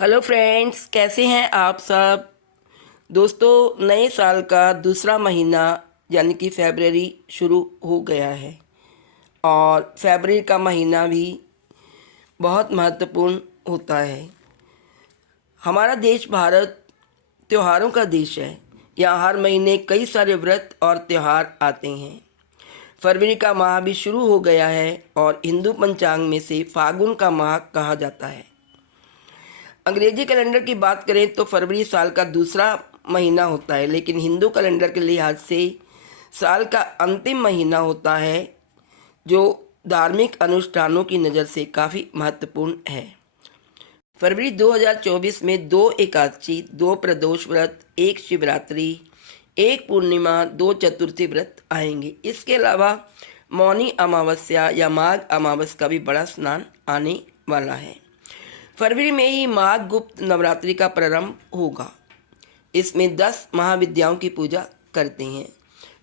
Hello friends, कैसे हैं आप सब। दोस्तों, नए साल का दूसरा महीना यानी कि फरवरी शुरू हो गया है और फरवरी का महीना भी बहुत महत्वपूर्ण होता है। हमारा देश भारत त्योहारों का देश है। यहाँ हर महीने कई सारे व्रत और त्यौहार आते हैं। फरवरी का माह भी शुरू हो गया है और हिंदू पंचांग में से फागुन का माह कहा जाता है। अंग्रेजी कैलेंडर की बात करें तो फरवरी साल का दूसरा महीना होता है, लेकिन हिंदू कैलेंडर के लिहाज से साल का अंतिम महीना होता है, जो धार्मिक अनुष्ठानों की नज़र से काफ़ी महत्वपूर्ण है। फरवरी 2024 में 2 एकादशी, 2 प्रदोष व्रत, 1 शिवरात्रि, 1 पूर्णिमा, 2 चतुर्थी व्रत आएंगे। इसके अलावा मौनी अमावस्या या माघ अमावस का भी बड़ा स्नान आने वाला है। फरवरी में ही माघ गुप्त नवरात्रि का प्रारंभ होगा। इसमें 10 महाविद्याओं की पूजा करते हैं।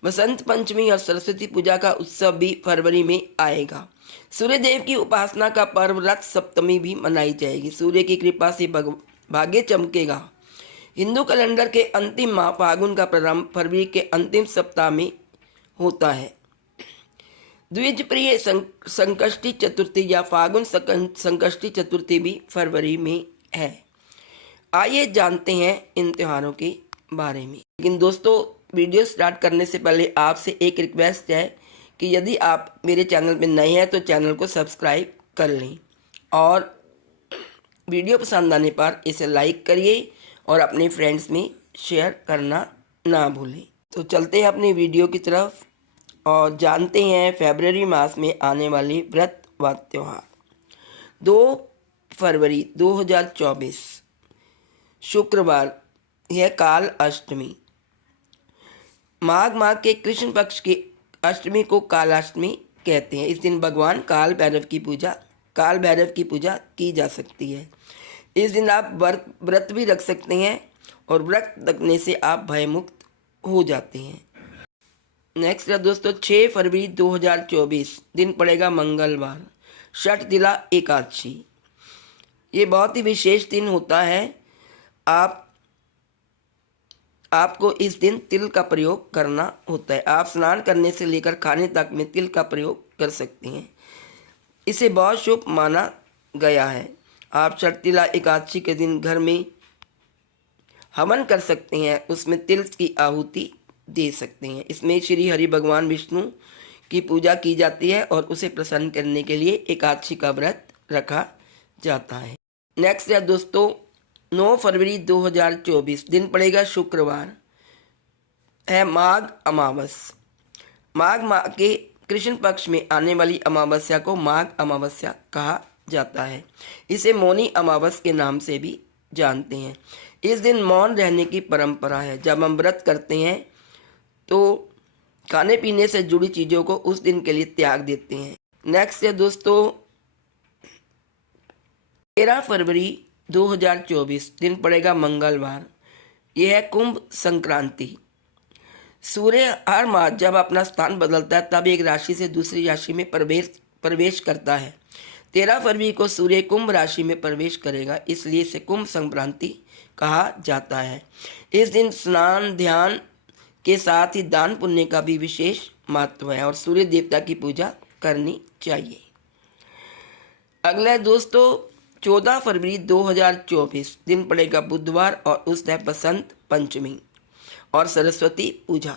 बसंत पंचमी और सरस्वती पूजा का उत्सव भी फरवरी में आएगा। सूर्य देव की उपासना का पर्व रथ सप्तमी भी मनाई जाएगी। सूर्य की कृपा से भाग्य चमकेगा। हिंदू कैलेंडर के अंतिम माह फागुन का प्रारंभ फरवरी के अंतिम सप्ताह में होता है। द्विज प्रिय संकष्टी चतुर्थी या फागुन संकष्टी चतुर्थी भी फरवरी में है। आइए जानते हैं इन त्योहारों के बारे में। लेकिन दोस्तों, वीडियो स्टार्ट करने से पहले आपसे एक रिक्वेस्ट है कि यदि आप मेरे चैनल पर नए हैं तो चैनल को सब्सक्राइब कर लें और वीडियो पसंद आने पर इसे लाइक करिए और अपने फ्रेंड्स में शेयर करना ना भूलें। तो चलते हैं अपनी वीडियो की तरफ और जानते हैं फरवरी मास में आने वाली व्रत व त्यौहार। 2 फरवरी 2024 शुक्रवार, यह काल अष्टमी। माघ माह के कृष्ण पक्ष की अष्टमी को कालाष्टमी कहते हैं। इस दिन भगवान काल भैरव की पूजा की जा सकती है। इस दिन आप व्रत भी रख सकते हैं और व्रत रखने से आप भयमुक्त हो जाते हैं। नेक्स्ट है दोस्तों 6 फरवरी 2024 दिन पड़ेगा मंगलवार, षटतिला एकादशी। ये बहुत ही विशेष दिन होता है। आपको इस दिन तिल का प्रयोग करना होता है। आप स्नान करने से लेकर खाने तक में तिल का प्रयोग कर सकते हैं। इसे बहुत शुभ माना गया है। आप षटतिला एकादशी के दिन घर में हवन कर सकते हैं, उसमें तिल की आहुति दे सकते हैं। इसमें श्री हरि भगवान विष्णु की पूजा की जाती है और उसे प्रसन्न करने के लिए एकादशी का व्रत रखा जाता है। नेक्स्ट है दोस्तों 9 फरवरी 2024 दिन पड़ेगा शुक्रवार, है माघ अमावस। माघ माह के कृष्ण पक्ष में आने वाली अमावस्या को माघ अमावस्या कहा जाता है। इसे मौनी अमावस के नाम से भी जानते हैं। इस दिन मौन रहने की परंपरा है। जब हम व्रत करते हैं तो खाने पीने से जुड़ी चीज़ों को उस दिन के लिए त्याग देते हैं। नेक्स्ट है दोस्तों 13 फरवरी 2024 दिन पड़ेगा मंगलवार, यह है कुंभ संक्रांति। सूर्य हर माह जब अपना स्थान बदलता है तब एक राशि से दूसरी राशि में प्रवेश करता है। 13 फरवरी को सूर्य कुंभ राशि में प्रवेश करेगा, इसलिए इसे कुंभ संक्रांति कहा जाता है। इस दिन स्नान ध्यान के साथ ही दान पुण्य का भी विशेष महत्व है और सूर्य देवता की पूजा करनी चाहिए। अगला है दोस्तों 14 फरवरी 2024 दिन पड़ेगा बुधवार और उस दिन बसंत पंचमी और सरस्वती पूजा।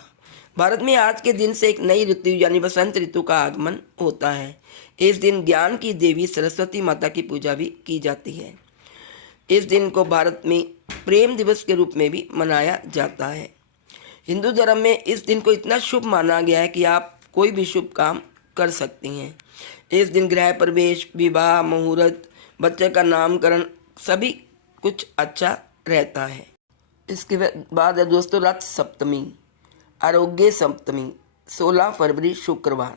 भारत में आज के दिन से एक नई ऋतु यानी बसंत ऋतु का आगमन होता है। इस दिन ज्ञान की देवी सरस्वती माता की पूजा भी की जाती है। इस दिन को भारत में प्रेम दिवस के रूप में भी मनाया जाता है। हिंदू धर्म में इस दिन को इतना शुभ माना गया है कि आप कोई भी शुभ काम कर सकते हैं। इस दिन गृह प्रवेश, विवाह, मुहूर्त, बच्चे का नामकरण सभी कुछ अच्छा रहता है। इसके बाद है दोस्तों रथ सप्तमी, आरोग्य सप्तमी, 16 फरवरी शुक्रवार।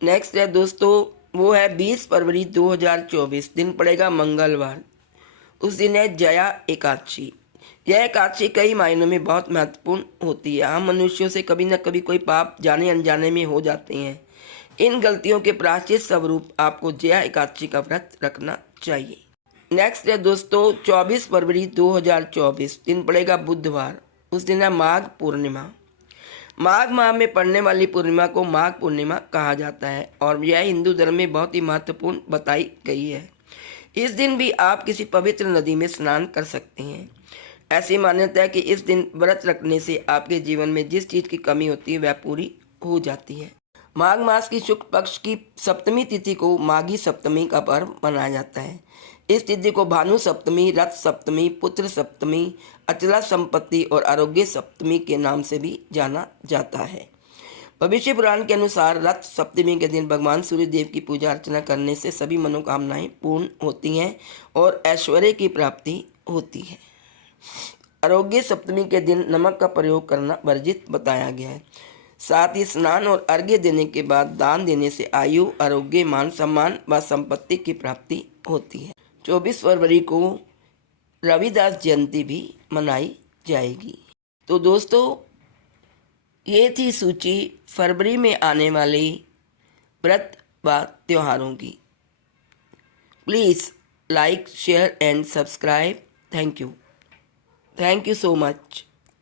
नेक्स्ट है दोस्तों वो है 20 फरवरी 2024 दिन पड़ेगा मंगलवार। उस दिन है जया एकादशी। यह एकादशी कई मायनों में बहुत महत्वपूर्ण होती है। हम मनुष्यों से कभी न कभी कोई पाप जाने अनजाने में हो जाते हैं। इन गलतियों के प्रायश्चित स्वरूप आपको जया एकादशी का व्रत रखना चाहिए। नेक्स्ट है दोस्तों 24 फरवरी 2024, दिन पड़ेगा बुधवार। उस दिन है माघ पूर्णिमा। माघ माह में पड़ने वाली पूर्णिमा को माघ पूर्णिमा कहा जाता है और यह हिंदू धर्म में बहुत ही महत्वपूर्ण बताई गई है। इस दिन भी आप किसी पवित्र नदी में स्नान कर सकते हैं। ऐसी मान्यता है कि इस दिन व्रत रखने से आपके जीवन में जिस चीज़ की कमी होती है वह पूरी हो जाती है। माघ मास की शुक्ल पक्ष की सप्तमी तिथि को माघी सप्तमी का पर्व मनाया जाता है। इस तिथि को भानु सप्तमी, रथ सप्तमी, पुत्र सप्तमी, अचला संपत्ति और आरोग्य सप्तमी के नाम से भी जाना जाता है। भविष्य पुराण के अनुसार रथ सप्तमी के दिन भगवान सूर्य देव की पूजा अर्चना करने से सभी मनोकामनाएं पूर्ण होती हैं और ऐश्वर्य की प्राप्ति होती है। आरोग्य सप्तमी के दिन नमक का प्रयोग करना वर्जित बताया गया है। साथ ही स्नान और अर्घ्य देने के बाद दान देने से आयु, आरोग्य, मान सम्मान व संपत्ति की प्राप्ति होती है। 24 फरवरी को रविदास जयंती भी मनाई जाएगी। तो दोस्तों ये थी सूची फरवरी में आने वाली व्रत व त्योहारों की। Please like, share and subscribe. Thank you so much.